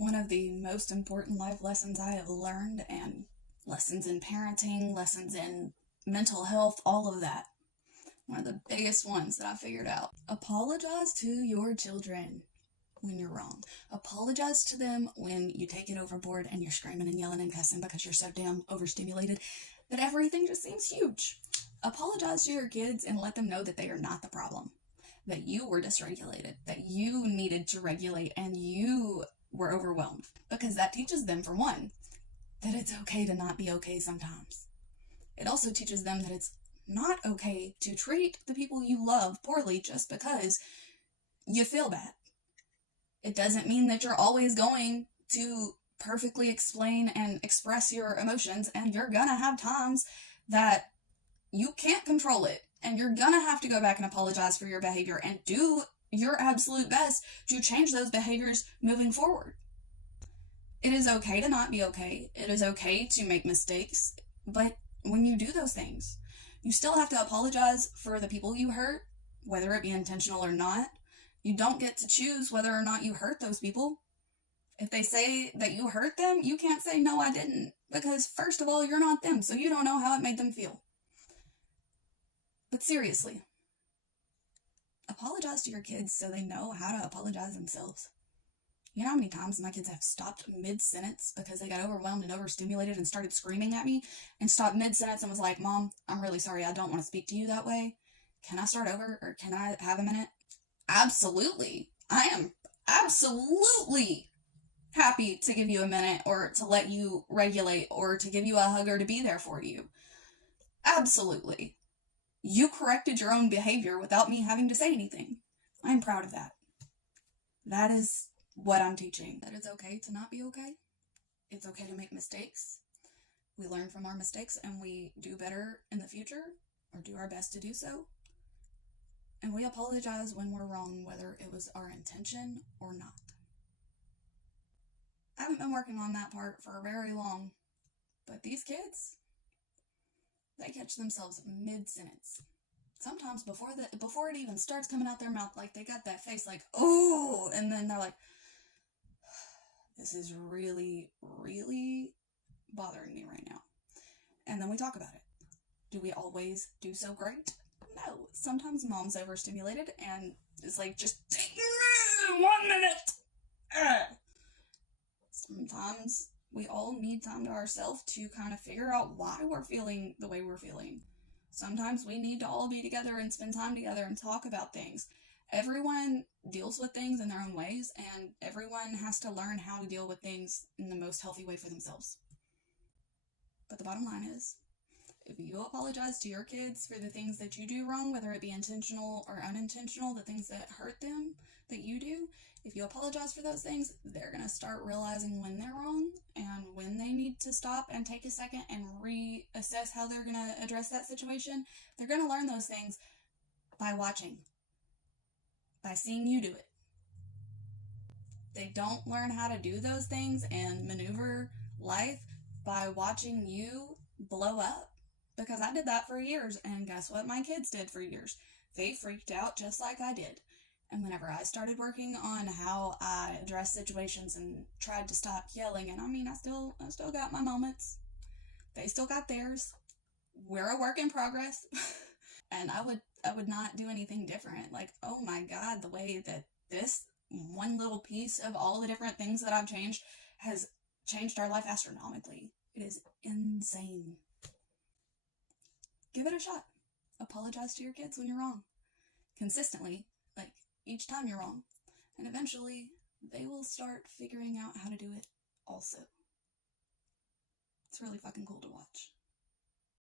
One of the most important life lessons I have learned, and lessons in parenting, lessons in mental health, all of that. One of the biggest ones that I figured out. Apologize to your children when you're wrong. Apologize to them when you take it overboard and you're screaming and yelling and cussing because you're so damn overstimulated that everything just seems huge. Apologize to your kids and let them know that they are not the problem. That you were dysregulated, that you needed to regulate, and you were overwhelmed. Because that teaches them, for one, that it's okay to not be okay sometimes. It also teaches them that it's not okay to treat the people you love poorly just because you feel bad. It doesn't mean that you're always going to perfectly explain and express your emotions, and you're gonna have times that you can't control it, and you're gonna have to go back and apologize for your behavior and do your absolute best to change those behaviors moving forward. It is okay to not be okay. It is okay to make mistakes, but when you do those things, you still have to apologize for the people you hurt, whether it be intentional or not. You don't get to choose whether or not you hurt those people. If they say that you hurt them, you can't say, no, I didn't. Because first of all, you're not them, so you don't know how it made them feel. But seriously, apologize to your kids so they know how to apologize themselves. You know how many times my kids have stopped mid-sentence because they got overwhelmed and overstimulated and started screaming at me, and stopped mid-sentence and was like, Mom, I'm really sorry, I don't want to speak to you that way. Can I start over, or can I have a minute? Absolutely. I am absolutely happy to give you a minute, or to let you regulate, or to give you a hug, or to be there for you. Absolutely. You corrected your own behavior without me having to say anything. I'm proud of that. That is what I'm teaching. That it's okay to not be okay. It's okay to make mistakes. We learn from our mistakes and we do better in the future, or do our best to do so. And we apologize when we're wrong, whether it was our intention or not. I haven't been working on that part for very long, but these kids, they catch themselves mid-sentence. Sometimes before it even starts coming out their mouth, like they got that face like, oh, and then they're like, this is really, really bothering me right now. And then we talk about it. Do we always do so great? No. Sometimes Mom's overstimulated and it's like, just take 1 minute. Sometimes we all need time to ourselves to kind of figure out why we're feeling the way we're feeling. Sometimes we need to all be together and spend time together and talk about things. Everyone deals with things in their own ways, and everyone has to learn how to deal with things in the most healthy way for themselves. But the bottom line is, if you apologize to your kids for the things that you do wrong, whether it be intentional or unintentional, the things that hurt them that you do, if you apologize for those things, they're going to start realizing when they're wrong and when they need to stop and take a second and reassess how they're going to address that situation. They're going to learn those things by watching, by seeing you do it. They don't learn how to do those things and maneuver life by watching you blow up. Because I did that for years, and guess what my kids did for years? They freaked out just like I did. And whenever I started working on how I address situations and tried to stop yelling, and I mean, I still got my moments. They still got theirs. We're a work in progress. And I would not do anything different. Like, oh my God, the way that this one little piece of all the different things that I've changed has changed our life astronomically. It is insane. Give it a shot. Apologize to your kids when you're wrong. Consistently, like each time you're wrong. And eventually, they will start figuring out how to do it also. It's really fucking cool to watch.